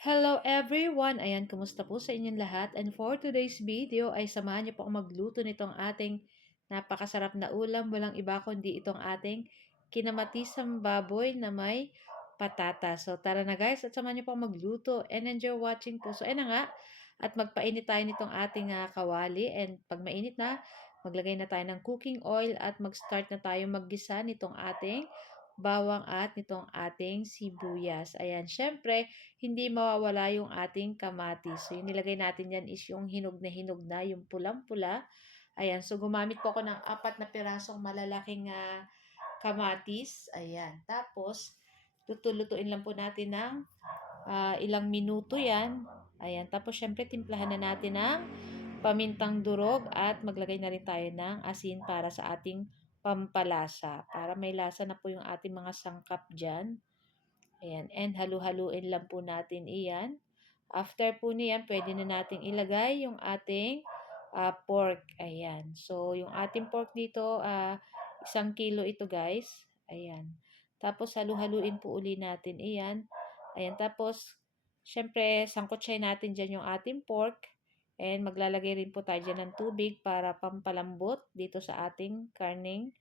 Hello everyone! Ayan, kumusta po sa inyong lahat? And for today's video ay samahan niyo po akong magluto nitong ating napakasarap na ulam. Walang iba kundi itong ating kinamatisang baboy na may patatas. So tara na guys at samahan niyo po akong magluto and enjoy watching po. So ayan na nga at magpainit tayo nitong ating kawali and pag mainit na, maglagay na tayo ng cooking oil at mag-start na tayo maggisa nitong ating bawang at nitong ating sibuyas. Ayan, syempre, hindi mawawala yung ating kamatis. So, yung nilagay natin yan is yung hinog na, yung pulang-pula. Ayan, so gumamit po ako ng 4 na pirasong malalaking kamatis. Ayan, tapos, luto-lutuin lang po natin ng ilang minuto yan. Ayan, tapos syempre, timplahan na natin ng pamintang durog at maglagay na rin tayo ng asin para sa ating pampalasa. Para may lasa na po yung ating mga sangkap dyan. Ayan, and halu-haluin lang po natin iyan. After po niyan, pwede na nating ilagay yung ating pork. Ayan. So, yung ating pork dito, 1 kilo ito guys. Ayan. Tapos, halu-haluin po uli natin iyan. Ayan. Tapos, syempre, sangkotsyay natin dyan yung ating pork. And maglalagay rin po tayo dyan ng tubig para pampalambot dito sa ating karning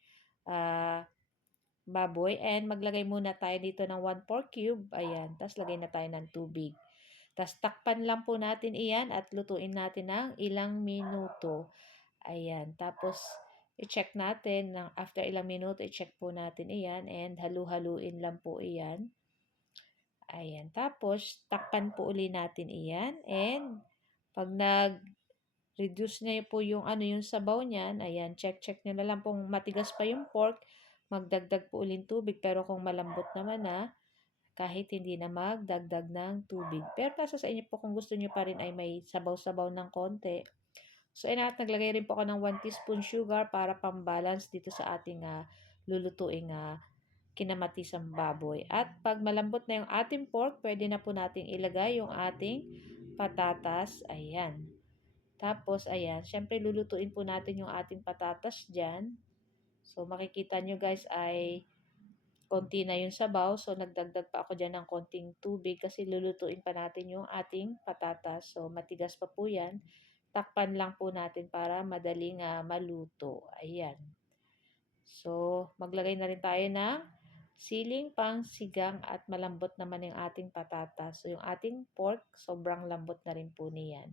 baboy. And maglagay muna tayo dito ng 1/4 cube. Ayan. Tapos lagay na tayo ng tubig. Tapos takpan lang po natin iyan at lutuin natin ng ilang minuto. Ayan. Tapos i-check natin ng after ilang minuto, i-check po natin iyan and halu-haluin lang po iyan. Ayan. Tapos takpan po uli natin iyan and pag reduce niya po yung yung sabaw niyan. Ayan, check niyo na lang kung matigas pa yung pork, magdagdag po ulit tubig. Pero kung malambot naman na, kahit hindi na magdagdag ng tubig. Pero nasa sa inyo po kung gusto niyo pa rin ay may sabaw-sabaw ng konti. So, at naglagay rin po ako ng 1 teaspoon sugar para pang-balance dito sa ating lulutuing kinamatisang baboy. At pag malambot na yung ating pork, pwede na po nating ilagay yung ating patatas. Ayan. Tapos, ayan, syempre lulutuin po natin yung ating patatas dyan. So, makikita nyo guys ay konti na yung sabaw. So, nagdagdag pa ako dyan ng konting tubig kasi lulutuin pa natin yung ating patatas. So, matigas pa po yan. Takpan lang po natin para madaling maluto. Ayan. So, maglagay na rin tayo ng siling pang sigang at malambot naman yung ating patatas. So, yung ating pork, sobrang lambot na rin po niyan.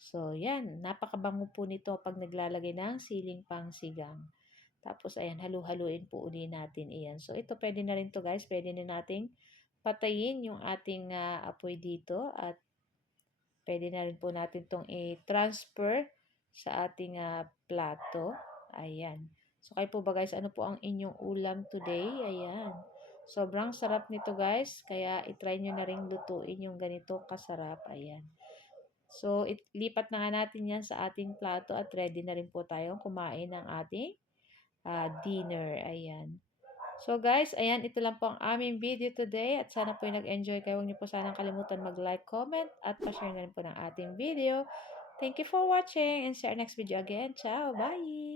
So, yan. Napakabango po nito pag naglalagay ng siling pang sigang. Tapos, ayan, halu-haluin po uli natin iyan. So, ito pwede na rin to guys. Pwede na nating patayin yung ating apoy dito. At pwede na rin po natin itong i-transfer sa ating plato. Ayan. So, kayo po ba guys, ano po ang inyong ulam today? Ayan. Sobrang sarap nito guys. Kaya, itry nyo na rin lutuin yung ganito kasarap. Ayan. So, lipat na nga natin yan sa ating plato at ready na rin po tayong kumain ng ating dinner. Ayan. So, guys, ayan, ito lang po ang aming video today at sana po yung nag-enjoy kayo. Huwag niyo po sanang kalimutan mag-like, comment at pa-share na rin po ng ating video. Thank you for watching and see our next video again. Ciao! Bye!